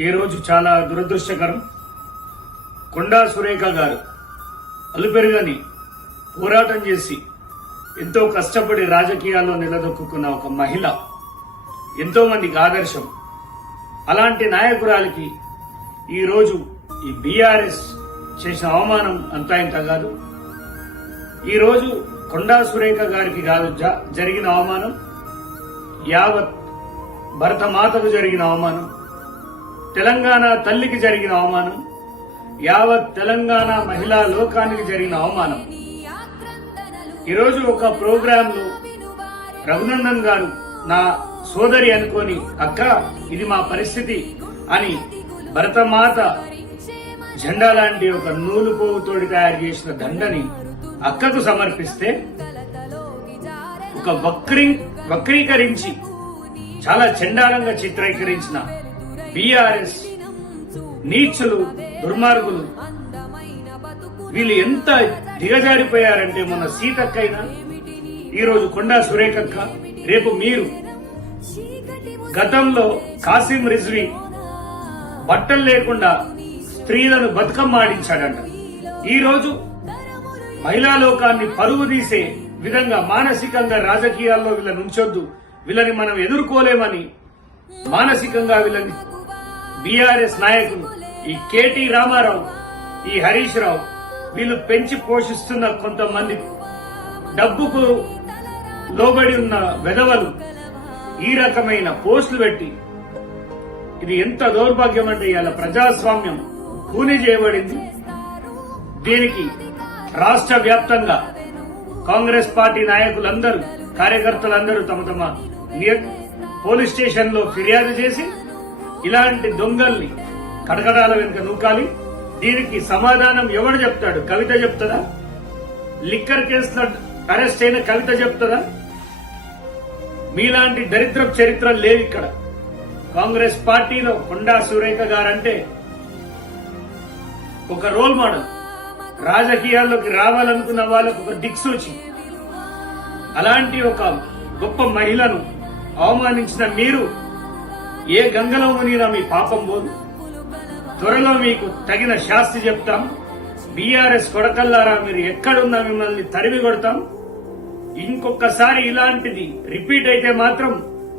ఈరోజు చాలా దురదృష్టకరం. కొండా సురేఖ గారు అలుపెరుగని పోరాటం చేసి ఎంతో కష్టపడి రాజకీయాల్లో నిలదొక్కున్న ఒక మహిళ ఎంతో మందికి ఆదర్శం. అలాంటి నాయకురాలికి ఈరోజు ఈ బీఆర్ఎస్ చేసిన అవమానం అంతా ఇంత కాదు. ఈరోజు కొండా సురేఖ గారికి కాదు జ- జరిగిన అవమానం యావత్ భరతమాతకు జరిగిన అవమానం. తెలంగాణ తల్లికి జరిగిన అవమానం యావత్ తెలంగాణ మహిళా లోకానికి జరిగిన అవమానం. ఈరోజు ఒక ప్రోగ్రామ్లో రఘునందన్ గారు నా సోదరి అనుకోని అక్క ఇది మా పరిస్థితి అని భరతమాత జెండా లాంటి ఒక నూలు పోవుతోడి తయారు చేసిన దండని అక్కకు సమర్పిస్తే ఒక వక్రీ వక్రీకరించి చాలా చండాలంగా చిత్రీకరించిన బీఆర్ఎస్ నీచులు దుర్మార్గులు వీళ్ళు ఎంత దిగజారిపోయారంటే మొన్న సీతక్కైనా ఈరోజు కొండా సురేఖక్క రేపు మీరు. గతంలో కాసిం రిజ్వీ బట్టలు లేకుండా స్త్రీలను బతుకమ్మ ఆడించాడంట ఈరోజు మహిళా లోకాన్ని పరువు తీసే విధంగా మానసికంగా రాజకీయాల్లో వీళ్ళని ఉంచొద్దు. వీళ్ళని మనం ఎదుర్కోలేమని మానసికంగా వీళ్ళని బీఆర్ఎస్ నాయకులు ఈ కేటీ రామారావు ఈ హరీష్ రావు వీళ్ళు పెంచి పోషిస్తున్న కొంతమంది డబ్బుకు లోబడి ఉన్న వెధవలు ఈ రకమైన పోస్టులు పెట్టి ఇది ఎంత దౌర్భాగ్యం అంటే ఇవాళ ప్రజాస్వామ్యం కూని చేయబడింది. దీనికి రాష్ట్ర వ్యాప్తంగా కాంగ్రెస్ పార్టీ నాయకులందరూ కార్యకర్తలందరూ తమ తమ పోలీస్ స్టేషన్లో ఫిర్యాదు చేసి ఇలాంటి దొంగల్ని కటకటాల వెనుక నూకాలి. దీనికి సమాధానం ఎవడు చెప్తాడు? కవిత చెప్తుందా లిక్కర్ కేసులో అరెస్ట్ అయిన కవిత చెప్తుందా మీలాంటి దరిద్ర చరిత్ర లేవు ఇక్కడ. కాంగ్రెస్ పార్టీలో కొండా సురేఖ గారంటే ఒక రోల్ మోడల్. రాజకీయాల్లోకి రావాలనుకున్న వాళ్ళకు ఒక దిక్సూచి. అలాంటి ఒక గొప్ప మహిళను అవమానించిన మీరు ఏ గంగలో మునిగినా మీ పాపం పోదు. త్వరలో మీకు తగిన శాస్తి చెప్తాం. బీఆర్ఎస్ కొడకల్లారా మీరు ఎక్కడున్నా మిమ్మల్ని తరిమి కొడతాం. ఇంకొకసారి ఇలాంటిది రిపీట్ అయితే మాత్రం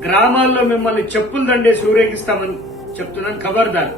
గ్రామాల్లో మిమ్మల్ని చెప్పులు దండే సూరేగిస్తామని చెప్తున్నాను ఖబర్దార్.